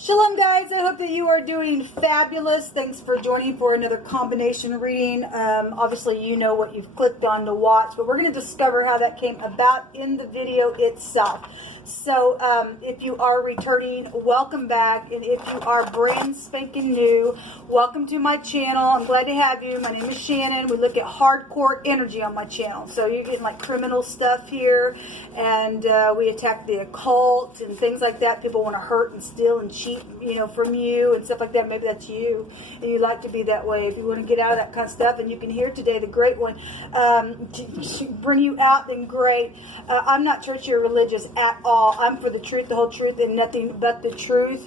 Shalom guys, I hope that you are doing fabulous. Thanks for joining for another combination reading. Obviously you know what you've clicked on to watch, but we're going to discover how that came about in the video itself. So if you are returning, welcome back, and if you are brand spanking new, welcome to my channel. I'm glad to have you. My name is Shannon. We look at hardcore energy on my channel, so you're getting like criminal stuff here, and we attack the occult and things like that. People want to hurt and steal and cheat, you know, from you and stuff like that. Maybe that's you and you like to be that way. If you want to get out of that kind of stuff and you can hear today the great one to bring you out, then great. I'm not churchy or religious at all. I'm for the truth, the whole truth, and nothing but the truth.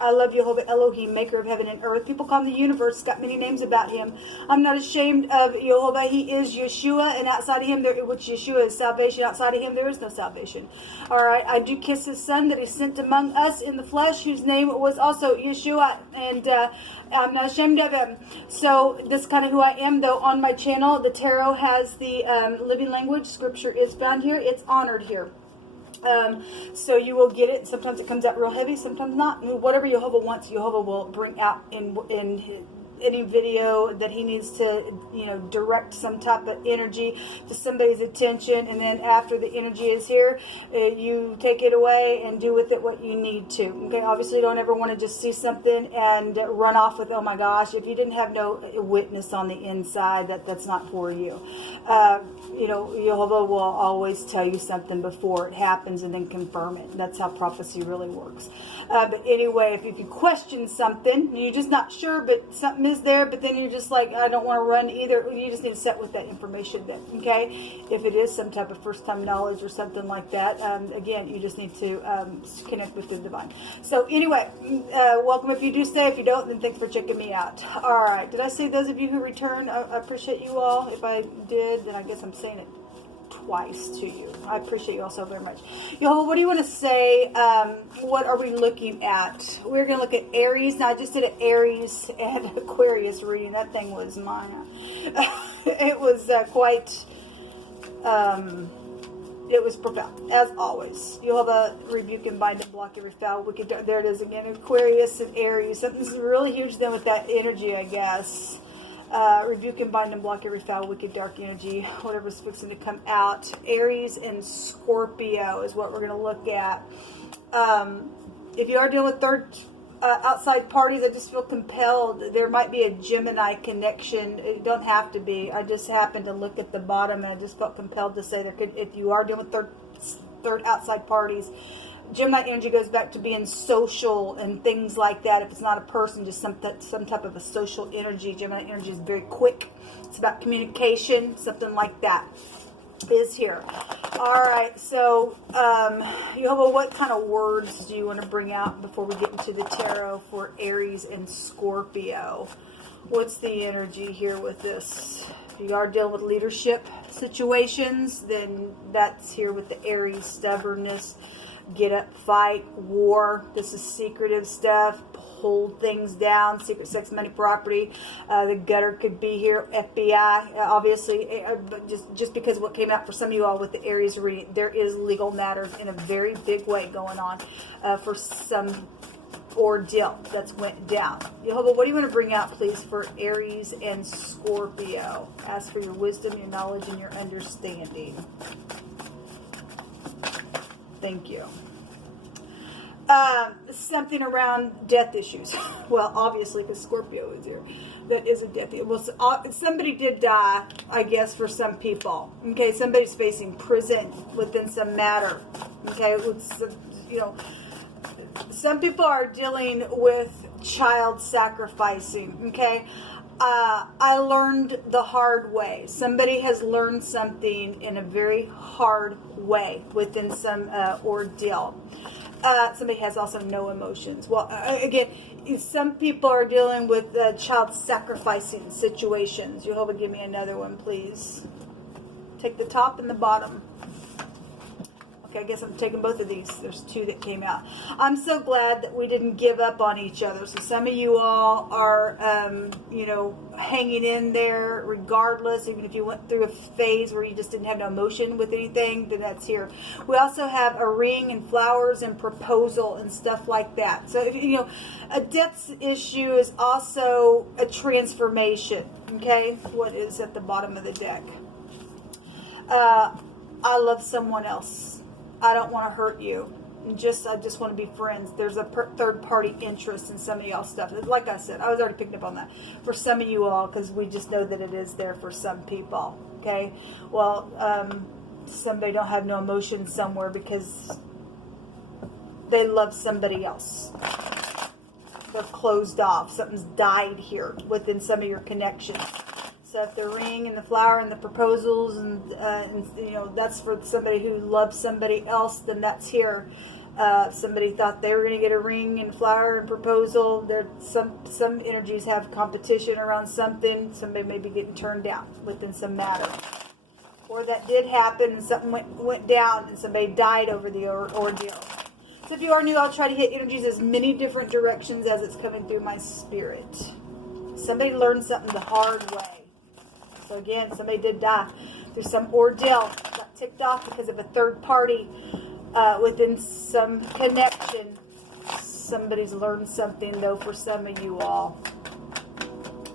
I love Jehovah Elohim, maker of heaven and earth. People call him the universe. Got many names about him. I'm not ashamed of Jehovah. He is Yeshua, and outside of him, which Yeshua is salvation. Outside of him, there is no salvation. All right, I do kiss his son that he sent among us in the flesh, whose name was also Yeshua, and I'm not ashamed of him. So this is kind of who I am, though. On my channel, the tarot has the living language. Scripture is found here. It's honored here. So you will get it. Sometimes it comes out real heavy, sometimes not. Whatever Jehovah wants, Jehovah will bring out in any video that he needs to, you know, direct some type of energy to somebody's attention, and then after the energy is here, you take it away and do with it what you need to. Okay, obviously you don't ever want to just see something and run off with, oh my gosh, if you didn't have no witness on the inside, that's not for you. You know, Jehovah will always tell you something before it happens and then confirm it. That's how prophecy really works. But anyway, if you question something, you're just not sure, but something is there, but then you're just like, I don't want to run either. You just need to set with that information then, okay? If it is some type of first-time knowledge or something like that, again, you just need to connect with the divine. So anyway, welcome if you do stay. If you don't, then thanks for checking me out. All right. Did I say those of you who returned? I appreciate you all. If I did, then I guess I'm saying it twice to you. I appreciate you all so very much. Yo, what do you want to say? What are we looking at? We're going to look at Aries. Now, I just did an Aries and Aquarius reading. That thing was mine. It was quite, it was profound, as always. You'll have a rebuke and bind and block every foul wicked. There it is again, Aquarius and Aries. Something's really huge then with that energy, I guess. Rebuke and bind and block every foul, wicked, dark energy, whatever's fixing to come out. Aries and Scorpio is what we're going to look at. If you are dealing with third outside parties, I just feel compelled. There might be a Gemini connection. It don't have to be. I just happened to look at the bottom and I just felt compelled to say there could, if you are dealing with third outside parties, Gemini energy goes back to being social and things like that. If it's not a person, just some type of a social energy. Gemini energy is very quick. It's about communication, something like that is here. All right, so Jehovah, what kind of words do you want to bring out before we get into the tarot for Aries and Scorpio? What's the energy here with this? If you are dealing with leadership situations, then that's here with the Aries, stubbornness. Get up, fight, war. This is secretive stuff. Hold things down. Secret sex, money, property. The gutter could be here. FBI, obviously. But just because what came out for some of you all with the Aries reading, there is legal matters in a very big way going on for some ordeal that's went down. Jehovah, what do you want to bring out, please, for Aries and Scorpio? Ask for your wisdom, your knowledge, and your understanding. Thank you. Something around death issues. Well, obviously, because Scorpio is here. That is a death issue. Well, somebody did die, I guess, for some people. Okay, somebody's facing prison within some matter. Okay, you know, some people are dealing with child sacrificing. Okay. I learned the hard way. Somebody has learned something in a very hard way within some ordeal. Somebody has also no emotions. Well, again, some people are dealing with child sacrificing situations. Jehovah, give me another one, please. Take the top and the bottom. Okay, I guess I'm taking both of these. There's two that came out. I'm so glad that we didn't give up on each other. So some of you all are, you know, hanging in there regardless. Even if you went through a phase where you just didn't have no emotion with anything, then that's here. We also have a ring and flowers and proposal and stuff like that. So, you know, a death issue is also a transformation. Okay, what is at the bottom of the deck? I love someone else. I don't want to hurt you. I just want to be friends. There's a third party interest in some of y'all stuff. Like I said, I was already picking up on that for some of you all, because we just know that it is there for some people. Okay, well, somebody don't have no emotion somewhere because they love somebody else. They're closed off. Something's died here within some of your connections. So if the ring and the flower and the proposals and you know, that's for somebody who loves somebody else, then that's here. Somebody thought they were going to get a ring and flower and proposal. There, some energies have competition around something. Somebody may be getting turned down within some matter, or that did happen and something went down and somebody died over the ordeal. So if you are new, I'll try to hit energies as many different directions as it's coming through my spirit. Somebody learned something the hard way. So again, somebody did die through some ordeal, got ticked off because of a third party within some connection. Somebody's learned something, though, for some of you all.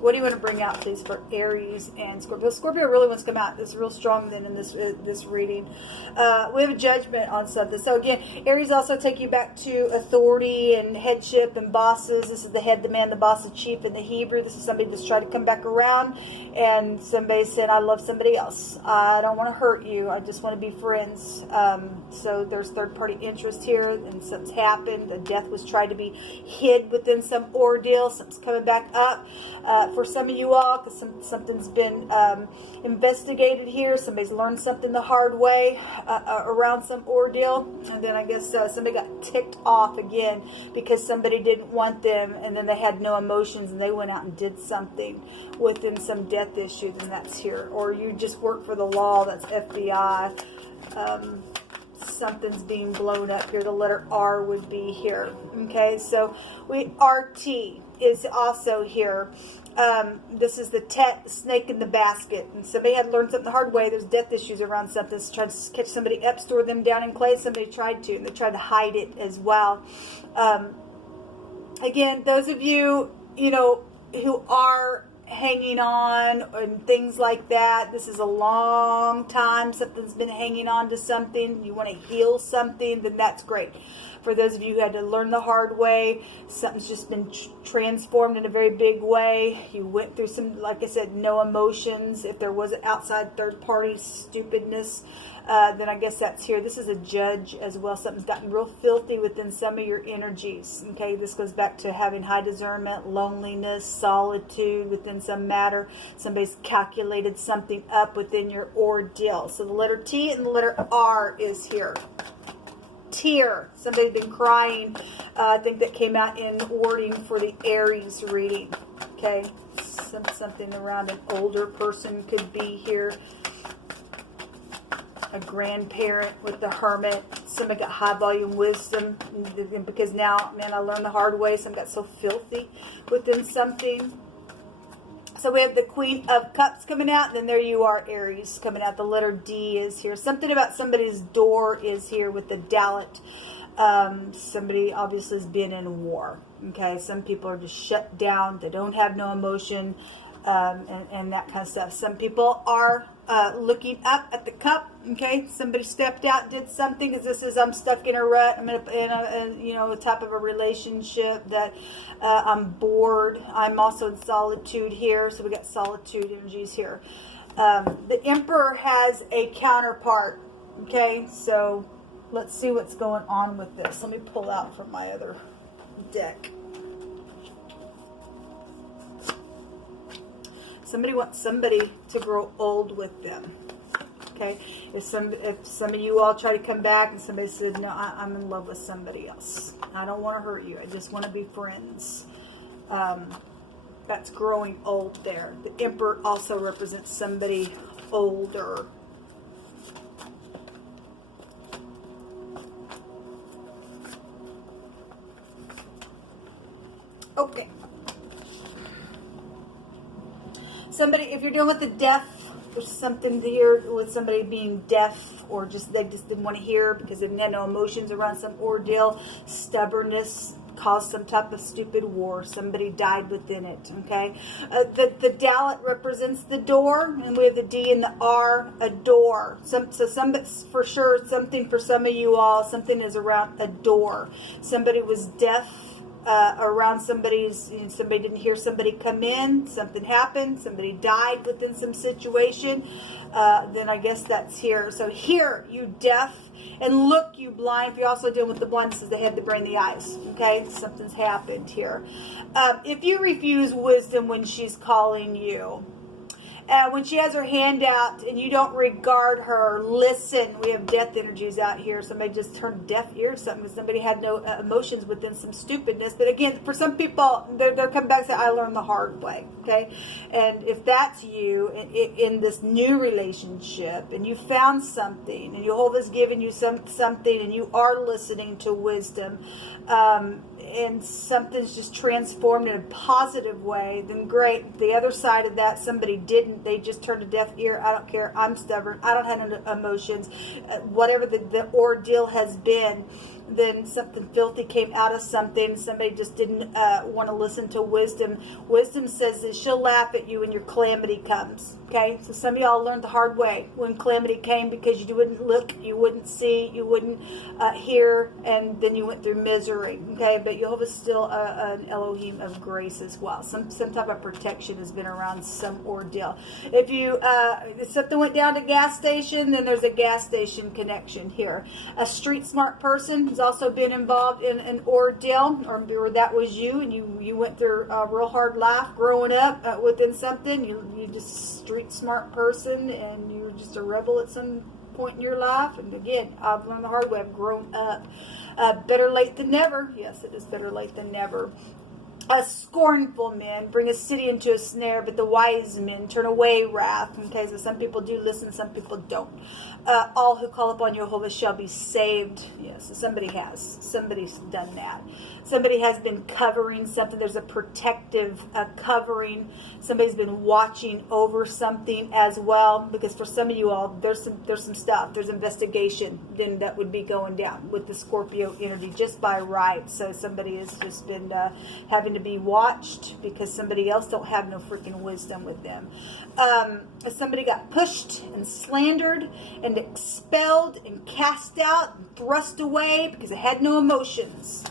What do you want to bring out, please, for Aries and Scorpio? Scorpio really wants to come out. It's real strong then in this reading. We have a judgment on something. So again, Aries also take you back to authority and headship and bosses. This is the head, the man, the boss, the chief in the Hebrew. This is somebody that's trying to come back around, and somebody said, I love somebody else. I don't want to hurt you. I just want to be friends. So there's third-party interest here, and something's happened. A death was tried to be hid within some ordeal. Something's coming back up. For some of you all, because something's been investigated here. Somebody's learned something the hard way around some ordeal. And then I guess somebody got ticked off again because somebody didn't want them, and then they had no emotions and they went out and did something within some death issue. Then that's here. Or you just work for the law. That's FBI. Something's being blown up here. The letter R would be here. Okay, so RT is also here. This is the snake in the basket. And somebody had learned something the hard way. There's death issues around something. So tried to catch somebody up, store them down in clay. Somebody tried to, and they tried to hide it as well. Again, those of you, you know, who are hanging on and things like that, this is a long time. Something's been hanging on to something. You want to heal something, then that's great. For those of you who had to learn the hard way, something's just been transformed in a very big way. You went through some, like I said, no emotions. If there was an outside third party stupidness, then I guess that's here. This is a judge as well. Something's gotten real filthy within some of your energies. Okay, this goes back to having high discernment, loneliness, solitude within some matter. Somebody's calculated something up within your ordeal. So the letter T and the letter R is here. Tear. Somebody's been crying. I think that came out in wording for the Aries reading. Okay, something around an older person could be here. A grandparent with the Hermit. Somebody got high volume wisdom because now, man, I learned the hard way. Some got so filthy within something. So we have the Queen of Cups coming out. Then there you are, Aries, coming out. The letter D is here. Something about somebody's door is here with the Dalet. Somebody obviously has been in war. Okay, some people are just shut down. They don't have no emotion, and that kind of stuff. Some people are looking up at the cup. Okay, somebody stepped out, did something, because this is, I'm stuck in a rut. I'm in a type of a relationship that I'm bored. I'm also in solitude here, so we got solitude energies here. The Emperor has a counterpart. Okay, so let's see what's going on with this. Let me pull out from my other deck. Somebody wants somebody to grow old with them. Okay, if some of you all try to come back and somebody said, no, I'm in love with somebody else. I don't want to hurt you. I just want to be friends. That's growing old there. The Emperor also represents somebody older. Okay. Somebody, if you're dealing with the deaf, there's something here with somebody being deaf, or just they just didn't want to hear because they had no emotions around some ordeal. Stubbornness caused some type of stupid war. Somebody died within it. Okay. The Dalet represents the door, and we have the D and the R, a door. So some, for sure, something for some of you all, something is around a door. Somebody was deaf. Around somebody's, somebody didn't hear somebody come in, something happened, somebody died within some situation, then I guess that's here. So here, you deaf, and look, you blind. If you're also dealing with the blindness, the head, the brain, the eyes. Okay, something's happened here. If you refuse wisdom when she's calling you, when she has her hand out and you don't regard her, listen. We have death energies out here. Somebody just turned deaf ear or something. Somebody had no emotions within some stupidness. But again, for some people, they're coming back and say, I learned the hard way. Okay? And if that's you in this new relationship, and you found something, and Jehovah's given you something, and you are listening to wisdom, and something's just transformed in a positive way, then great. The other side of that, somebody didn't. They just turned a deaf ear. I don't care. I'm stubborn. I don't have no emotions. Whatever the ordeal has been, then something filthy came out of something. Somebody just didn't want to listen to wisdom. Wisdom says that she'll laugh at you when your calamity comes. Okay, so some of y'all learned the hard way when calamity came, because you wouldn't look, you wouldn't see, you wouldn't hear, and then you went through misery. Okay, but Jehovah's still an Elohim of grace as well. Some type of protection has been around some ordeal. If you if something went down to gas station, then there's a gas station connection here. A street smart person has also been involved in an ordeal, or that was you, and you went through a real hard life growing up within something. You just street smart person, and you're just a rebel at some point in your life. And again, I've learned the hard way. I've grown up. Better late than never. Yes, it is better late than never. Scornful men bring a city into a snare, but the wise men turn away wrath. Okay, so some people do listen, some people don't. All who call upon Jehovah shall be saved. Yes, so somebody has. Somebody's done that. Somebody has been covering something. There's a protective covering. Somebody's been watching over something as well. Because for some of you all, there's some stuff. There's investigation then that would be going down with the Scorpio energy just by right. So somebody has just been having to be watched because somebody else don't have no freaking wisdom with them. Somebody got pushed and slandered and expelled and cast out and thrust away because it had no emotions.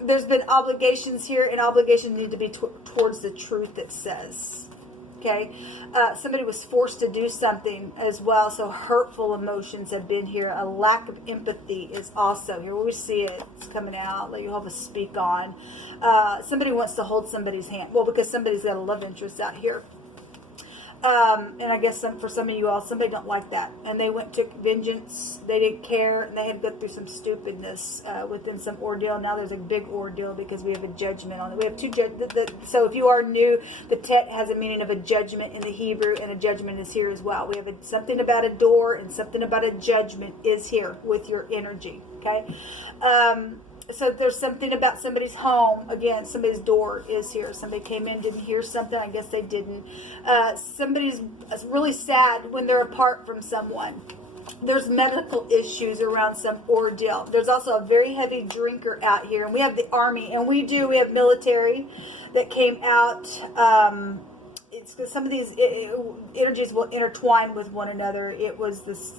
There's been obligations here, and obligations need to be towards the truth, it says. Okay, somebody was forced to do something as well, so hurtful emotions have been here. A lack of empathy is also here. We see it. It's coming out. Let Jehovah speak on. Somebody wants to hold somebody's hand. Well, because somebody's got a love interest out here. And I guess for some of you all, somebody don't like that. And they took vengeance. They didn't care. And they had to go through some stupidness within some ordeal. Now there's a big ordeal because we have a judgment on it. We have two judgments. So if you are new, the tet has a meaning of a judgment in the Hebrew, and a judgment is here as well. We have something about a door and something about a judgment is here with your energy. Okay? So there's something about somebody's home. Again, somebody's door is here. Somebody came in, didn't hear something. I guess they didn't. Somebody's really sad when they're apart from someone. There's medical issues around some ordeal. There's also a very heavy drinker out here. And we have the army. And we have military that came out. It's because some of these energies will intertwine with one another. It was this...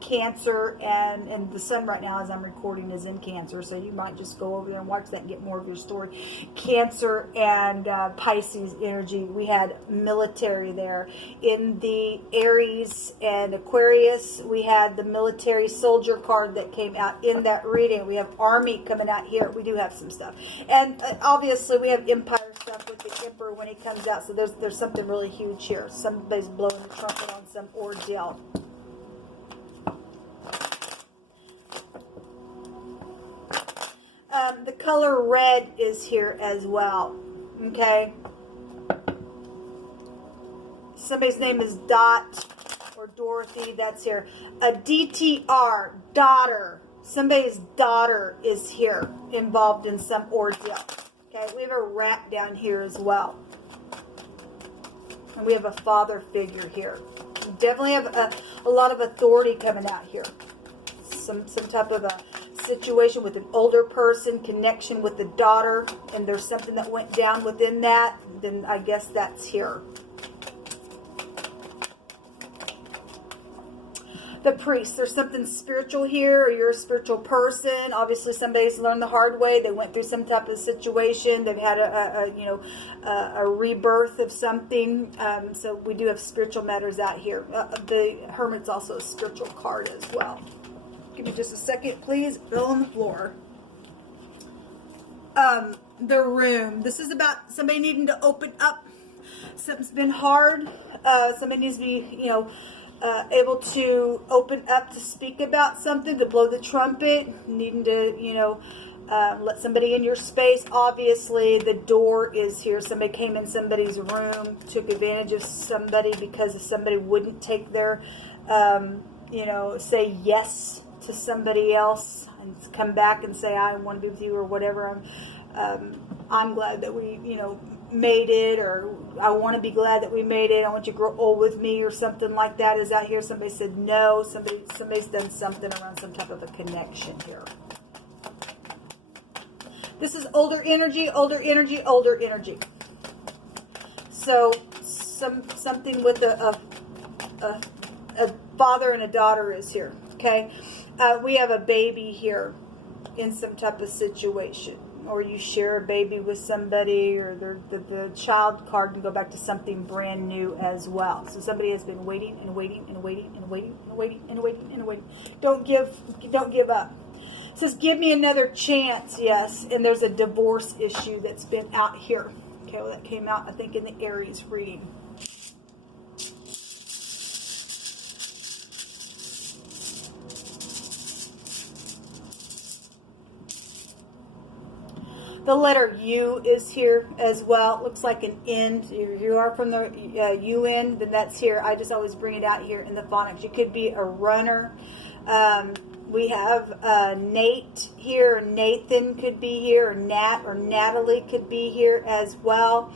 Cancer, and the sun right now as I'm recording is in Cancer, so you might just go over there and watch that and get more of your story. Cancer and Pisces energy. We had military there. In the Aries and Aquarius, we had the military soldier card that came out in that reading. We have army coming out here. We do have some stuff, and obviously we have empire stuff with the emperor when he comes out. So there's something really huge here. Somebody's blowing the trumpet on some ordeal. The color red is here as well. Okay. Somebody's name is Dot or Dorothy. That's here. A DTR, daughter. Somebody's daughter is here, involved in some ordeal. Okay, we have a rat down here as well. And we have a father figure here. We definitely have a lot of authority coming out here. Some type of a situation with an older person, connection with the daughter, and there's something that went down within that, then I guess that's here. The priest, there's something spiritual here, or you're a spiritual person. Obviously, somebody's learned the hard way. They went through some type of situation. They've had a rebirth of something. So we do have spiritual matters out here. The Hermit's also a spiritual card as well. Give me just a second, please. Fell on the floor. The room. This is about somebody needing to open up. Something's been hard. Somebody needs to be, able to open up to speak about something, to blow the trumpet, needing to, let somebody in your space. Obviously, the door is here. Somebody came in somebody's room, took advantage of somebody because somebody wouldn't take their, say yes to somebody else and come back and say, I want to be with you or whatever. I'm glad that we, made it, or I want to be glad that we made it. I want you to grow old with me or something like that is out here. Somebody said no. Somebody's done something around some type of a connection here. This is older energy, older energy, older energy. So something with a father and a daughter is here. Okay, we have a baby here in some type of situation. Or you share a baby with somebody, or the child card can go back to something brand new as well. So somebody has been waiting and waiting and waiting and waiting and waiting and waiting and waiting. Don't give up. It says, give me another chance. Yes, and there's a divorce issue that's been out here. Okay, well, that came out, I think, in the Aries reading. The letter U is here as well. It looks like an end. You are from the UN, then that's here. I just always bring it out here in the phonics. You could be a runner. We have Nate here. Nathan could be here. Or Nat or Natalie could be here as well.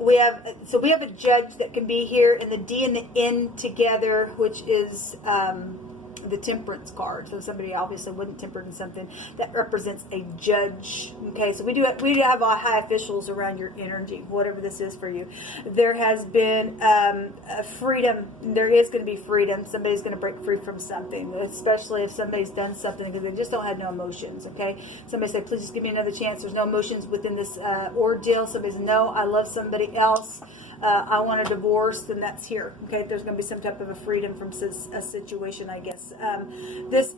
We have a judge that can be here, and the D and the N together, which is the temperance card. So somebody obviously wouldn't temper in something that represents a judge. Okay, so we do have all high officials around your energy, whatever this is for you. There has been freedom. There is going to be freedom. Somebody's going to break free from something, especially if somebody's done something because they just don't have no emotions. Okay, somebody say, please just give me another chance. There's no emotions within this ordeal. Somebody says, no, I love somebody else. I want a divorce, then that's here. Okay, there's going to be some type of a freedom from a situation, I guess. This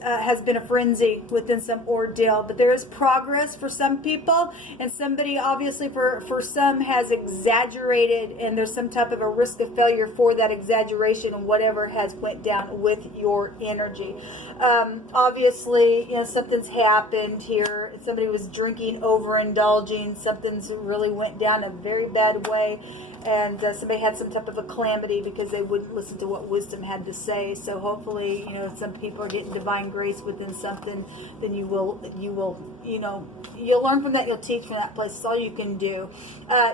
has been a frenzy within some ordeal, but there is progress for some people, and somebody obviously for some has exaggerated, and there's some type of a risk of failure for that exaggeration and whatever has went down with your energy. Obviously, something's happened here. Somebody was drinking, overindulging. Something's really went down a very bad way. And somebody had some type of a calamity because they wouldn't listen to what wisdom had to say. So hopefully, some people are getting divine grace within something. Then you'll learn from that. You'll teach from that place. It's all you can do.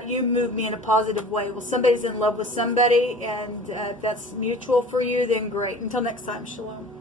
You move me in a positive way. Well, somebody's in love with somebody, and if that's mutual for you, then great. Until next time, shalom.